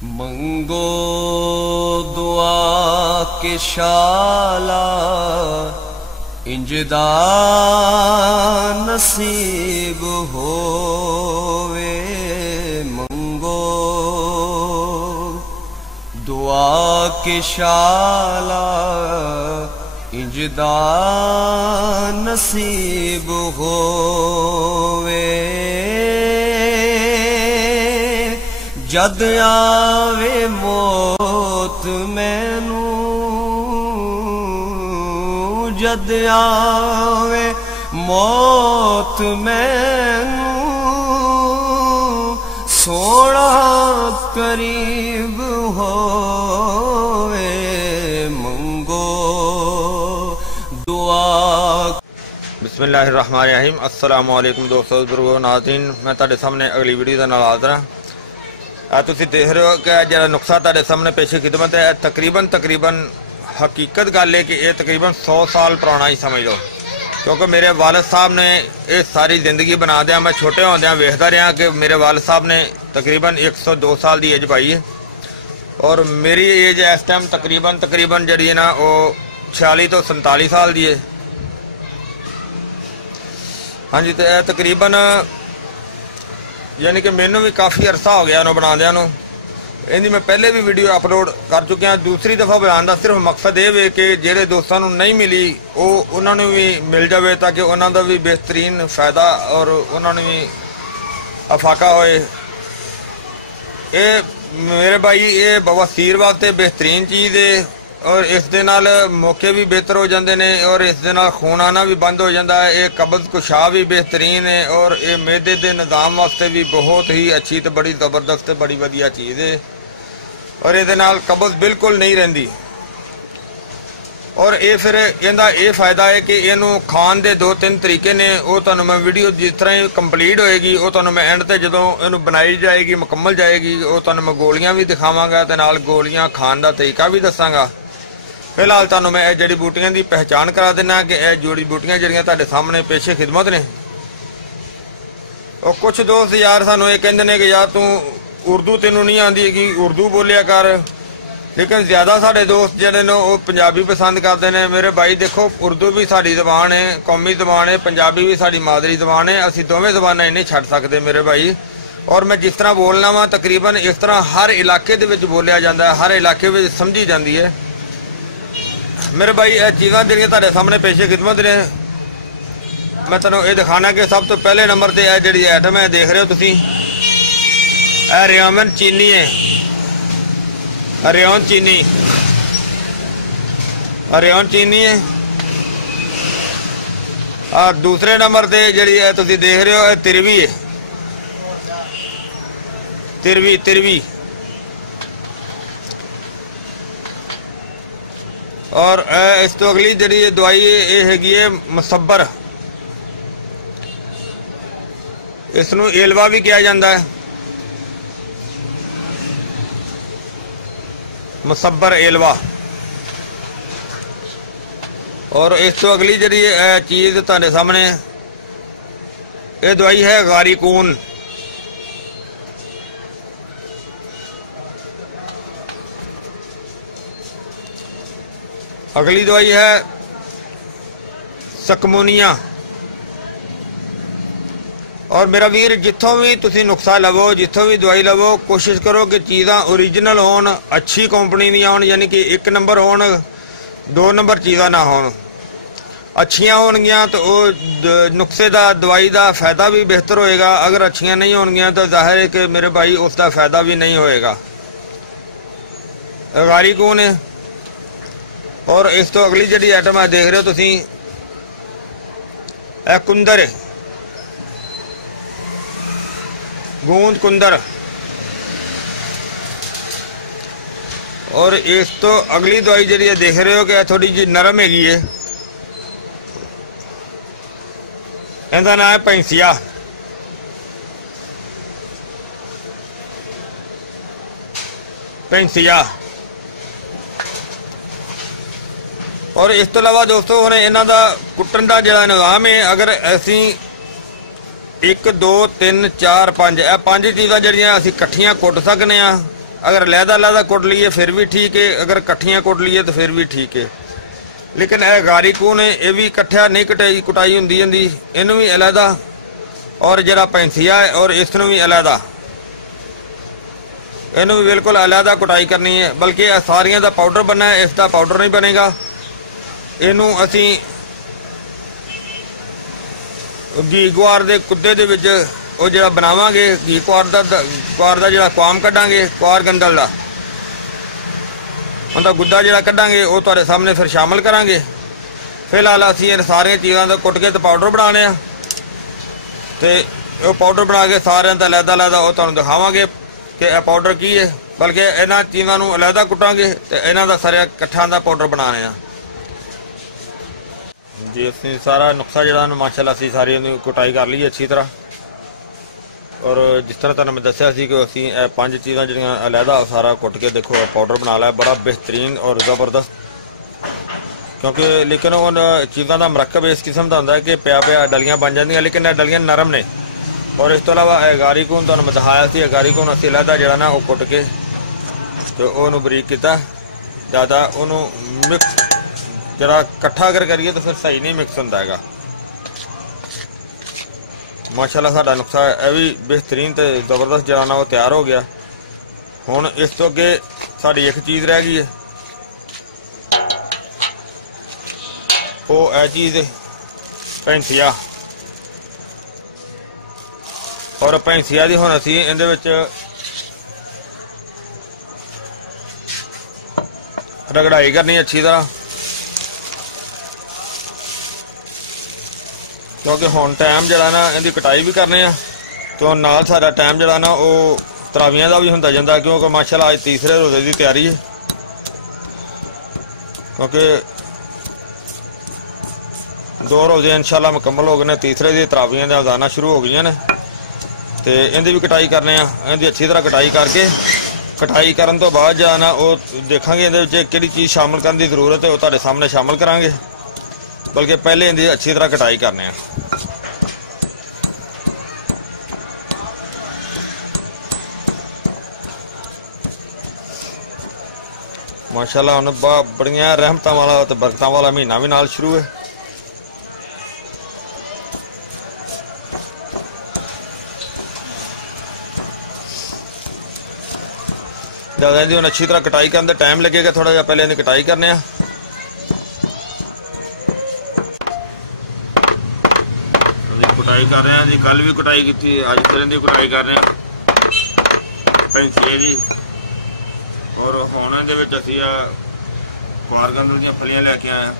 मंगो दुआ के शाला इंजदा नसीब होवे। मंगो दुआ के शाला इंजदा नसीब होवे। जद आवे मौत मैनू, जद आवे मौत मैनू, सोना करीब होवे। मंगो दुआ। बिस्मिल्लाहिर्रहमानिर्रहीम। अस्सलामु अलैकुम दोस्तों बुजुर्गो नाज़रीन, मैं तुहाडे सामने अगली वीडियो दे नाल हाज़र हां। तुसीं देख रहे हो कि जिहड़ा नुस्खा तुहाडे सामने पेश खिदमत है, तकरीबन हकीकत गल है कि यह तकरीबन 100 साल पुराना ही समझ लो, क्योंकि मेरे वालिद साहब ने ये सारी जिंदगी बना दिया। मैं छोटे होंदियां वेखदा रहा कि मेरे वालिद साहब ने तकरीबन 102 साल की एज पाई है और मेरी एज इस टाइम तकरीबन जी है ना वो 46 तो 47 साल की है। हाँ जी, तो तकरीबन यानी कि मैनू भी काफ़ी अरसा हो गया बनादिया नूं। इहदी मैं पहले भी वीडियो अपलोड कर चुकिया। दूसरी दफ़ा बनाने का सिर्फ मकसद ये है कि जिहड़े दोस्तों नूं नहीं मिली वो उन्होंने भी मिल जाए, ताकि उन्होंने भी बेहतरीन फ़ायदा और उन्होंने भी अफाका होए। ये मेरे भाई ये बवासीर वास्ते बेहतरीन चीज़ है और इस दे नाल मौके भी बेहतर हो जाते हैं और इस दे नाल खून आना भी बंद हो जाता है। ये कब्ज़ कुशा भी बेहतरीन है और ये मैदे के निज़ाम वास्ते भी बहुत ही अच्छी तो बड़ी ज़बरदस्त बड़ी वधिया चीज़ है और ये कब्ज़ बिल्कुल नहीं रहिंदी। और ये फिर इहदा ये फायदा है कि इनू खान के 2-3 तरीके ने, वो तुहानू मैं वीडियो जिस तरह ही कंप्लीट होएगी वो तुहानू मैं एंड ते जदों इनू बनाई जाएगी मुकम्मल जाएगी वो तुहानू मैं गोलियां भी दिखावांगा ते नाल गोलियां खान का तरीका भी दसांगा। फिलहाल तुहानू मैं जड़ी बूटियां की पहचान करा देना कि यह जड़ी बूटियां जड़ियां तुहाडे सामने पेशे खिदमत ने। और कुछ दोस्त यार सानू ये कहंदे ने कि यार तू उर्दू तेनू नहीं आती कि उर्दू बोलिया कर, लेकिन ज़्यादा साढ़े दोस्त जड़े ने वो पंजाबी पसंद करते हैं। मेरे भाई देखो, उर्दू भी साड़ी जबान है, कौमी जबान है, पंजाबी भी साड़ी मादरी जबान है। असीं दोवें जबानां नहीं छड्ड सकते मेरे भाई। और मैं जिस तरह बोलना वा तकरीबन इस तरह हर इलाके दे विच बोलिया जाता है, हर इलाके में समझी जाती है मेरे भाई। यह चीज़ां जिहड़ियां तुहाडे सामने पेशे खिदमत ने, मैं तुहानूं ये दिखाना कि सब तो पहले नंबर ते जिहड़ी आइटम है देख रहे हो तुसीं, यह रेमन चीनी है, रेयन चीनी, रेयन चीनी है। और दूसरे नंबर ते जिहड़ी है तुसीं देख रहे हो तिरवी है, तिरवी। और इस तो अगली जी दवाई ये हैगी है मुसब्बर, इसनू एलवा भी कहा जाता है, मुसब्बर एलवा। और इस तो अगली जी चीज़ तुहाडे सामने ये दवाई है गारिकून। अगली दवाई है सकमोनिया। और मेरा वीर जितों भी तुसी नुस्खा लवो, जितों भी दवाई लवो, कोशिश करो कि चीज़ां ओरिजिनल होन, अच्छी कंपनी दी होन, यानी कि 1 नंबर होन, 2 नंबर चीज़ां ना होन। अच्छियां होणगियां तो नुस्खे का दवाई का फायदा भी बेहतर होएगा, अगर अच्छियां नहीं होणगियां तो जाहिर है कि मेरे भाई उसका फायदा भी नहीं होएगा। गारिकून है। और इस तो अगली जी आइटम है देख रहे हो तुसीं, कुंदर, गूंद कुंदर। और इस तो अगली दवाई जी देख रहे हो कि थोड़ी जी नरम हैगी है, इहदा नाम है भैंसिया। और इस तो अलावा दोस्तों हुण इन्हां दा कुट्टण दा जिहड़ा निज़ाम है, अगर असीं 1 2 3 4 5 ਇਹ 5 चीज़ां जिहड़ियां असीं इकट्ठियां कुट सकने आ। अगर अलहदा कुट लीए फिर भी ठीक है, अगर इकट्ठियां कुट लीए तो फिर भी ठीक है। लेकिन यह गारीकू ने यह भी इकट्ठा नहीं कुटाई होंदी जाती, इनू भी अलहदा और जरा भैंसिया है और इसनू भी अलहदा, इनू भी बिल्कुल अलहदा कुटाई करनी है। बल्कि सारियां दा पाउडर बनना है, इसका पाउडर नहीं बनेगा। इनू असी घी गुआर के कुद्दे दे विच ਉਹ ਜਿਹੜਾ बनावांगे घी कुआर ਦਾ ਜਿਹੜਾ ਕੁਆਮ ਕੱਢਾਂਗੇ, ਕੁਆਰ ਗੰਡਲ ਦਾ ਉਹਦਾ ਗੁੱਦਾ ਜਿਹੜਾ ਕੱਢਾਂਗੇ ਉਹ ਤੁਹਾਡੇ ਸਾਹਮਣੇ ਫਿਰ ਸ਼ਾਮਲ ਕਰਾਂਗੇ। ਫਿਲਹਾਲ ਅਸੀਂ ਇਹ ਸਾਰੀਆਂ ਚੀਜ਼ਾਂ ਦਾ ਕੁੱਟ ਕੇ ਤੇ ਪਾਊਡਰ ਬਣਾਉਣੇ ਆ ਤੇ ਉਹ ਪਾਊਡਰ ਬਣਾ ਕੇ ਸਾਰਿਆਂ ਦਾ ਅਲੱਗ-ਅਲੱਗ ਉਹ ਤੁਹਾਨੂੰ ਦਿਖਾਵਾਂਗੇ ਕਿ ਇਹ ਪਾਊਡਰ ਕੀ ਹੈ। ਬਲਕਿ ਇਹਨਾਂ ਚੀਜ਼ਾਂ ਨੂੰ ਅਲੱਗ ਕੁੱਟਾਂਗੇ ਤੇ ਇਹਨਾਂ ਦਾ ਸਾਰਾ ਇਕੱਠਾ ਦਾ ਪਾਊਡਰ ਬਣਾਉਣੇ ਆ ਜੀ। ਅਸੀਂ ਸਾਰਾ ਨੁਕਸਾ ਜਿਹੜਾ ਨੂੰ ਮਾਸ਼ਾਅੱਲਾ ਅਸੀਂ ਸਾਰੀ ਇਹਨੂੰ ਕੁਟਾਈ ਕਰ ਲਈ ਅੱਛੀ ਤਰ੍ਹਾਂ। और जिस तरह तुहानूं मैं दस्सिया सी कि असीं पंज चीज़ां जिहड़ियां अलहदा सारा कुट के देखो पाउडर बना लिया, बड़ा बेहतरीन और ज़बरदस्त। क्योंकि लेकिन उन चीज़ों का मरकब इस किस्म का होंदा है कि पिया डलियां बन जांदियां, लेकिन यह डलियां नरम ने। और इस तो इलावा गारीकून तुहानूं मैं दिखाया सी, गारीकून असीं अलहदा जिहड़ा ना वो कुट के तो उहनूं बरीक कीता ज़्यादा, उहनूं मिक्स जरा इकट्ठा अगर करिए तो फिर सही नहीं मिक्स होंदा हैगा। माशाअल्लाह साडा नुकसा यह भी बेहतरीन तो जबरदस्त जरा ना वो तैयार हो गया। हुण इस तो अगे साडी एक चीज़ रह गई है, वो है चीज़ भैंसिया। और भैंसिया की हुण असीं इहदे विच रगड़ाई करनी अच्छी तरह, क्योंकि हुण टाइम जरा ना इहदी कटाई भी करने आ तो नाल साडा टाइम जरा ना वो तरावियां दा भी हुंदा जांदा, क्योंकि माशाअल्लाह अज तीसरे रोजे की तैयारी है। क्योंकि 2 रोजे इंशाअल्लाह मुकम्मल हो गए ने, तीसरे दी तरावियां दा अज़ाना शुरू हो गई ने तो इहदी भी कटाई करने आ। इहदी अच्छी तरह कटाई करके कटाई करन तो बाद जरा ना वो देखांगे इहदे विच किहड़ी चीज़ शामिल करन दी जरूरत है, वो तुहाडे सामने शामिल करांगे। बल्कि पहले इनकी अच्छी तरह कटाई करने हैं। माशाअल्लाह हुण बड़ियां रहमतां वाला ते बरकतां वाला महीना भी नाल शुरू है। ज़्यादा इनकी हुण अच्छी तरह कटाई करने टाइम लगेगा, थोड़ा जिहा पहले इनकी कटाई करने हैं। कुटाई कर रहे हैं जी, कल भी कुटाई की थी, अज फिर इनकी कुटाई कर रहे हैं भैंसिए जी। और हुण इहदे विच असीं कुआर गंदल दीयां फलियां लैके आए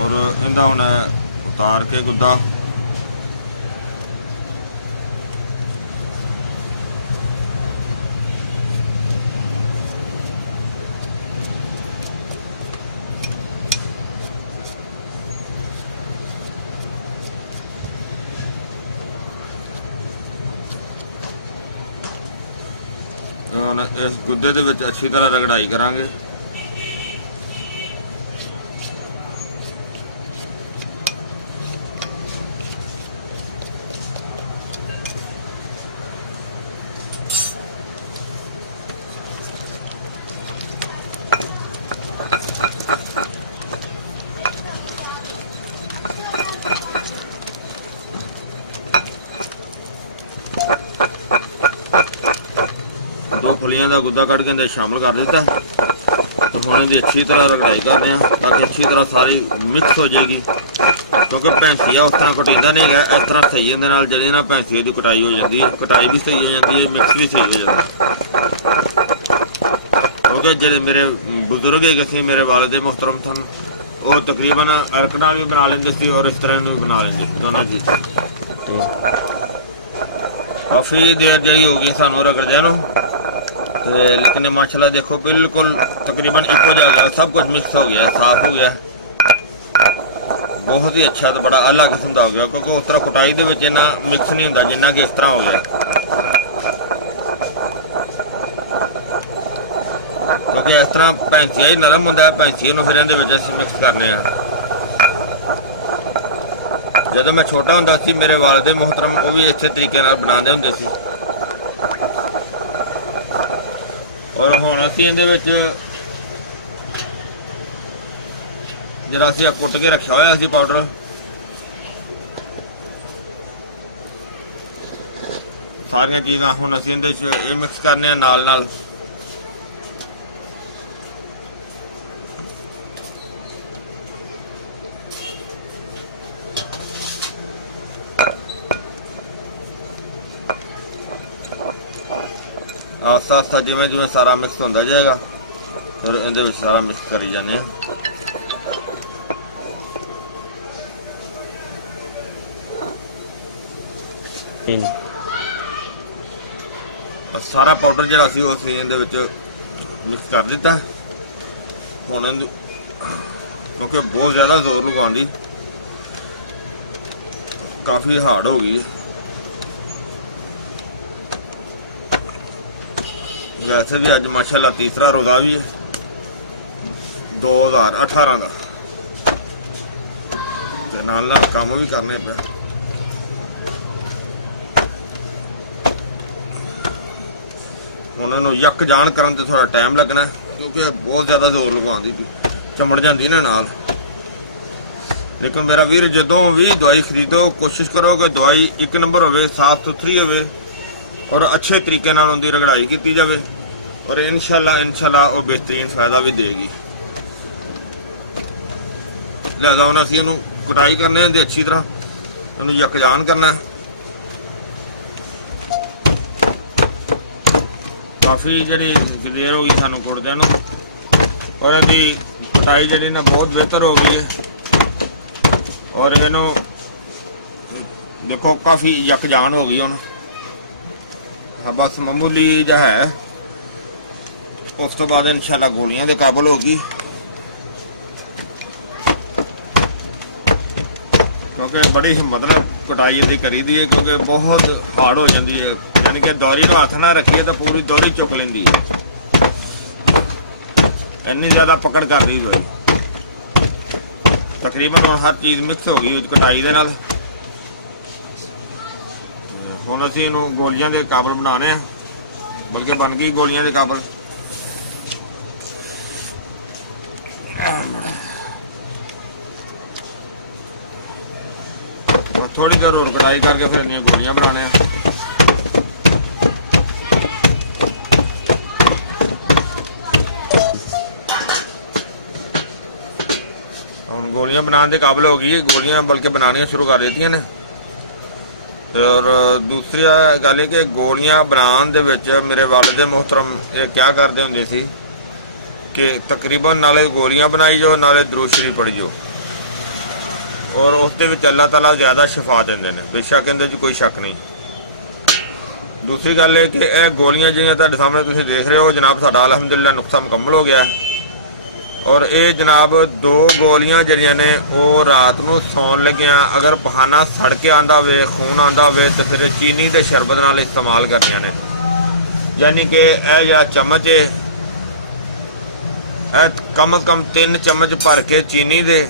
और इहदा हुण उतार के गुद्दा इस गुद्दे दे विच अच्छी तरह रगड़ाई करांगे। फलियां का गुद्दा कट के अंदर शामिल कर दिता तो हम इनकी अच्छी तरह रगड़ाई करते हैं ताकि अच्छी तरह सारी मिक्स हो जाएगी। क्योंकि भैंसिया उस तरह कटींदा नहीं है, इस तरह सही होने नाल जड़ी ना भैंसिया की कटाई हो जाती है, कटाई भी सही हो जाती है, मिक्स भी सही हो जाता है। क्योंकि जो मेरे बुजुर्ग है मेरे वालिद मुहतरम सन वो तकरीबन अरक नाल भी बना लेंगे सी और इस तरह भी बना लेंगे दोनों चीज़। काफ़ी देर जी हो गई सानू रगड़दे नूं, लेकिन माशाल्लाह देखो बिल्कुल तकरीबन इको जा गया, सब कुछ मिक्स हो गया, साफ हो गया, बहुत ही अच्छा तो बड़ा अलग किस्म का हो गया। क्योंकि उस तरह कुटाई दे विच इन्ना मिक्स नहीं होंदा जिन्ना कि इस तरह हो गया। क्योंकि इस तरह भैंसिया ही नरम होंदा है, भैंसिया नूं फिर इहदे विच असीं मिक्स करने आ। जदों मैं छोटा हुंदा सी मेरे वालिद मुहतरम वो भी इस तरीके नाल बनांदे हुंदे सी ਅਸੀਂ ਇਹਦੇ ਵਿੱਚ ਜਿਹੜਾ ਅਸੀਂ ਕੁੱਟ ਕੇ ਰੱਖਿਆ ਹੋਇਆ ਸੀ ਪਾਊਡਰ, ਸਾਰੀਆਂ ਚੀਜ਼ਾਂ ਹੁਣ ਅਸੀਂ ਇਹਦੇ 'ਚ ਇਹ ਮਿਕਸ ਕਰਨੇ ਆ ਨਾਲ ਨਾਲ। आस्ता आस्ता जिमें जिमें सारा मिक्स होता जाएगा फिर इहदे विच सारा मिक्स करी जाने। सारा पाउडर जिहड़ा सी उह इहदे विच मिक्स कर दिता। हुण क्योंकि बहुत ज़्यादा जोर लगाउण दी काफ़ी हार्ड हो गई है। वैसे भी अज माशाल्लाह तीसरा रोज़ा भी है 2018 का, ते नाल नाल काम भी करने पे। उन्होंने यक जान करन ते थोड़ा टाइम लगना क्योंकि बहुत ज़्यादा जोर लगवाती थी, चमड़ जाती ना नाल। लेकिन मेरा वीर जदों भी दवाई खरीदो कोशिश करो कि दवाई एक नंबर हो, साफ सुथरी हो और अच्छे तरीके नाल उनकी रगड़ाई की जाए और इंशाल्लाह वो बेहतरीन फायदा भी देगी। लिहाजा हम असीं इहनूं कटाई करने अच्छी तरह इहनूं यकजान करना। काफ़ी जी देर हो गई सानूं कुटदिआं नूं और इहदी कटाई जी ना बहुत बेहतर हो गई है। और इहनूं देखो काफ़ी यकजान हो गई हुण, बस मामूली जिहा है। उस तो बाद इंशाल्लाह गोलियां दे काबल होगी क्योंकि बड़ी हिम्मत नाल कटाई इहदी करी दी है क्योंकि बहुत हार्ड हो जाती है। यानी कि दौरी नूं हथ ना रखिए तो पूरी दौरी चुक लेंदी है, इन्नी ज़्यादा पकड़ कर दी दवाई। तकरीबन हुण हर चीज़ मिक्स हो गई कटाई दे नाल। हुण असीं इहनूं गोलियां दे काबल बनाने आ, बल्कि बन गई गोलियां दे काबल। थोड़ी देर और कटाई करके फिर इन्नियां गोलियां बनाने हैं। हम गोलियां बनाने के काबिल हो गई, गोलियां बल्कि बनानियां शुरू कर देती ने। और दूसरी गल है कि गोलियां बनाने दे विच मेरे वालिद मोहतरम ये क्या करते होंदे सी कि तकरीबन नाले गोलियां बनाई जाओ नाले दुरूद शरीफ पढ़ी जाओ और उसके विच अल्लाह ताला ज़्यादा शिफा देंदे ने, बेशक इहदे च कोई शक नहीं। दूसरी गल है कि यह गोलियां जिहड़ियां तुहाडे सामने तुसीं देख रहे हो जनाब, साडा अलहमदुलिल्लाह नुस्खा मुकम्मल हो गया है। और ये जनाब 2 गोलियां जिहड़ियां ने वो रात नूं सौण लग्गियां अगर पखाना सड़ के आंदा होवे, खून आंदा होवे तो फिर चीनी के शरबत नाल इस्तेमाल करनियां ने। यानी कि यह जिहड़ा चम्मच है कम से कम 3 चम्मच भर के चीनी दे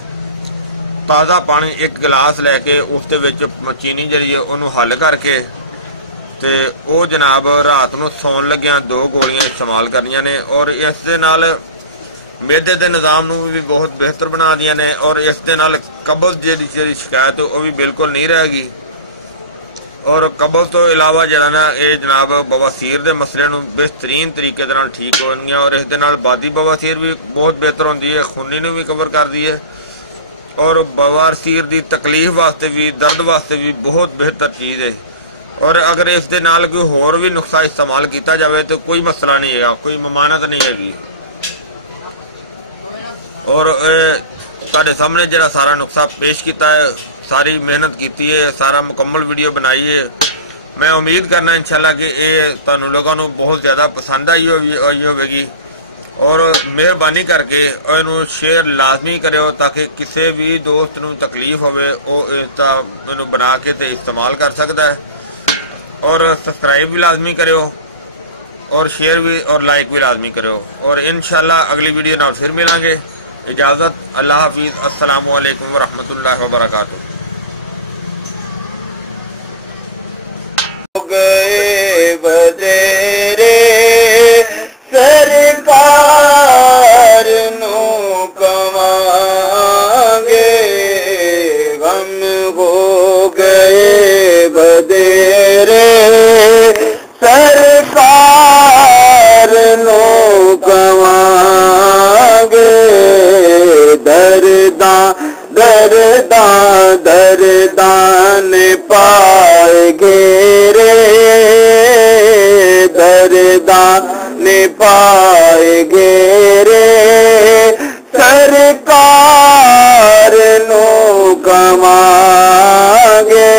ताज़ा पानी 1 गिलास लैके उस चीनी जी उन्होंने हल करके तो वो जनाब रात को सौन लग्या 2 गोलियां इस्तेमाल करनियां ने। और इस दे नाल मेदे के निज़ाम नूं भी बहुत बेहतर बना दिया ने और इस दे नाल कब्ज़ जी शिकायत वो भी बिल्कुल नहीं रहेगी। और कब्ज़ तो इलावा जरा ना ये जनाब बवासीर के मसले नूं बेहतरीन तरीके दे नाल ठीक होणगीआं और इस दे नाल बादी बवासीर भी बहुत बेहतर होंदी है, खूनी नूं भी कवर करदी है और बवासीर की तकलीफ वास्ते भी दर्द वास्ते भी बहुत बेहतर चीज़ है। और अगर इस दे नाल कोई होर भी नुस्खा इस्तेमाल किया जाए तो कोई मसला नहीं है, कोई ममानत नहीं हैगी। और तुहाडे सामने जरा सारा नुस्खा पेश किया है, सारी मेहनत की है, सारा मुकम्मल वीडियो बनाई है। मैं उम्मीद करना इंशाल्लाह कि ये तुहानू लोगों को बहुत ज़्यादा पसंद आई होगी और मेहरबानी करके इनू शेयर लाजमी करो ताकि किसी भी दोस्त नू तकलीफ होवे वो इसका बना के ते इस्तेमाल कर सकता है। और सब्सक्राइब भी लाजमी करो और शेयर भी और लाइक भी लाजमी करो। और इंशाल्लाह अगली वीडियो नाल फिर मिलांगे। इजाज़त, अल्लाह हाफिज़, अस्सलामु अलैकुम व रहमतुल्लाहि व बरकातुहू। गए बजेरे सरकार दरदान पाए घेरे दरदान पाए घेरे सरकार नु कमांगे